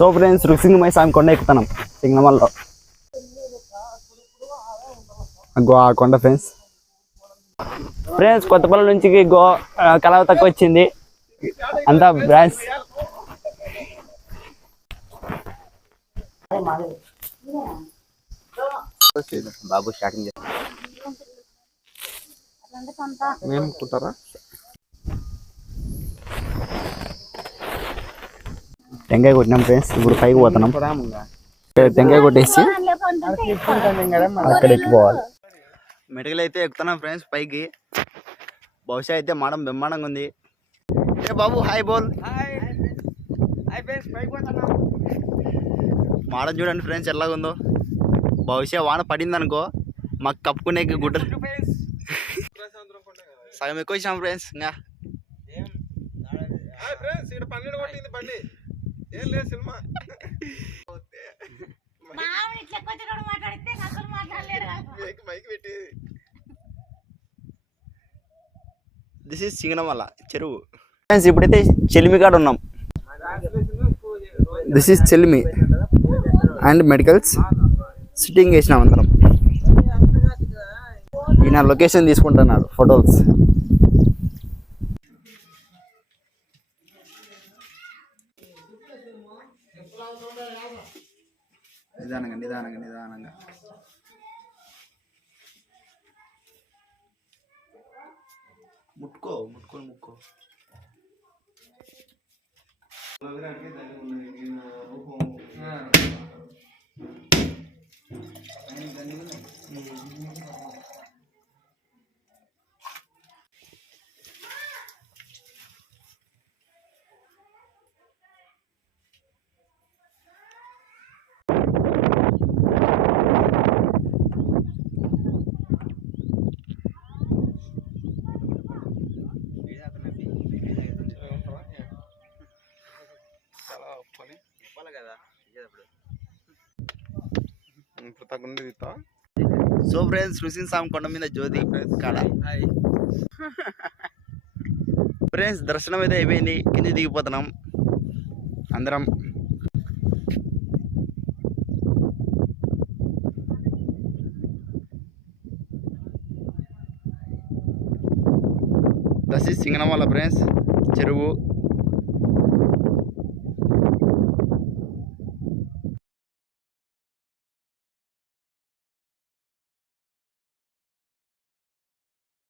So friends రుక్సింగమై స్వామి కొండ ఎక్కుతున్నాం సింగమల్లో go ఆ కొండ ఫ్రెండ్స్. ఫ్రెండ్స్ కొత్తపల్లి నుంచి గో కలవ తక్కువ వచ్చింది. అంతా ఫ్రెండ్స్ బాబు స్టార్టింగ్ మేము కుట్టారా టెంకాయ కొట్టినాం ఫ్రెండ్స్. ఇప్పుడు పైకి పోతున్నాం. టెంకాయ కొట్టేసి అక్కడ ఎక్కిపోవాలి. మెడకలు అయితే ఎక్కుతున్నాం ఫ్రెండ్స్ పైకి. బహుశా అయితే మాడం బ్రహ్మాండంగా ఉంది. ఏ బాబు హాయ్ బోల్. మాడం చూడండి ఫ్రెండ్స్ ఎలాగుందో బహుశా వాన పడింది అనుకో మాకు కప్పుకునే గుడ్డ సగం ఎక్కువ ఇచ్చాం ఫ్రెండ్స్. ఇంకా ఏం లేదు సినిమా. దిస్ ఇస్ సింగనమల్ల చెరువు. ఫ్రెండ్స్ ఇప్పుడైతే చెలిమికాడ ఉన్నాం. దిస్ ఇస్ చెలిమి అండ్ మెడికల్స్ సిట్టింగ్ వేసినాం అందరం. ఈయన లొకేషన్ తీసుకుంటున్నాడు ఫొటోస్ நிதானங்க நிதானங்க நிதானங்க. முட்கோ முட்கோ முட்கோ. தண்ணி. ఒప్పుకొని కదా ఇప్పుడు తగ్గుండి తీస్తా సో ఫ్రెండ్స్ రుసిన్ సామ్ కొండ మీద జ్యోతి కాడ ఫ్రెండ్స్ దర్శనం అయితే అయిపోయింది. కింది దిగిపోతున్నాం. అందరం. దస్ ఇస్ సింగనమల్ల ఫ్రెండ్స్ చెరువు.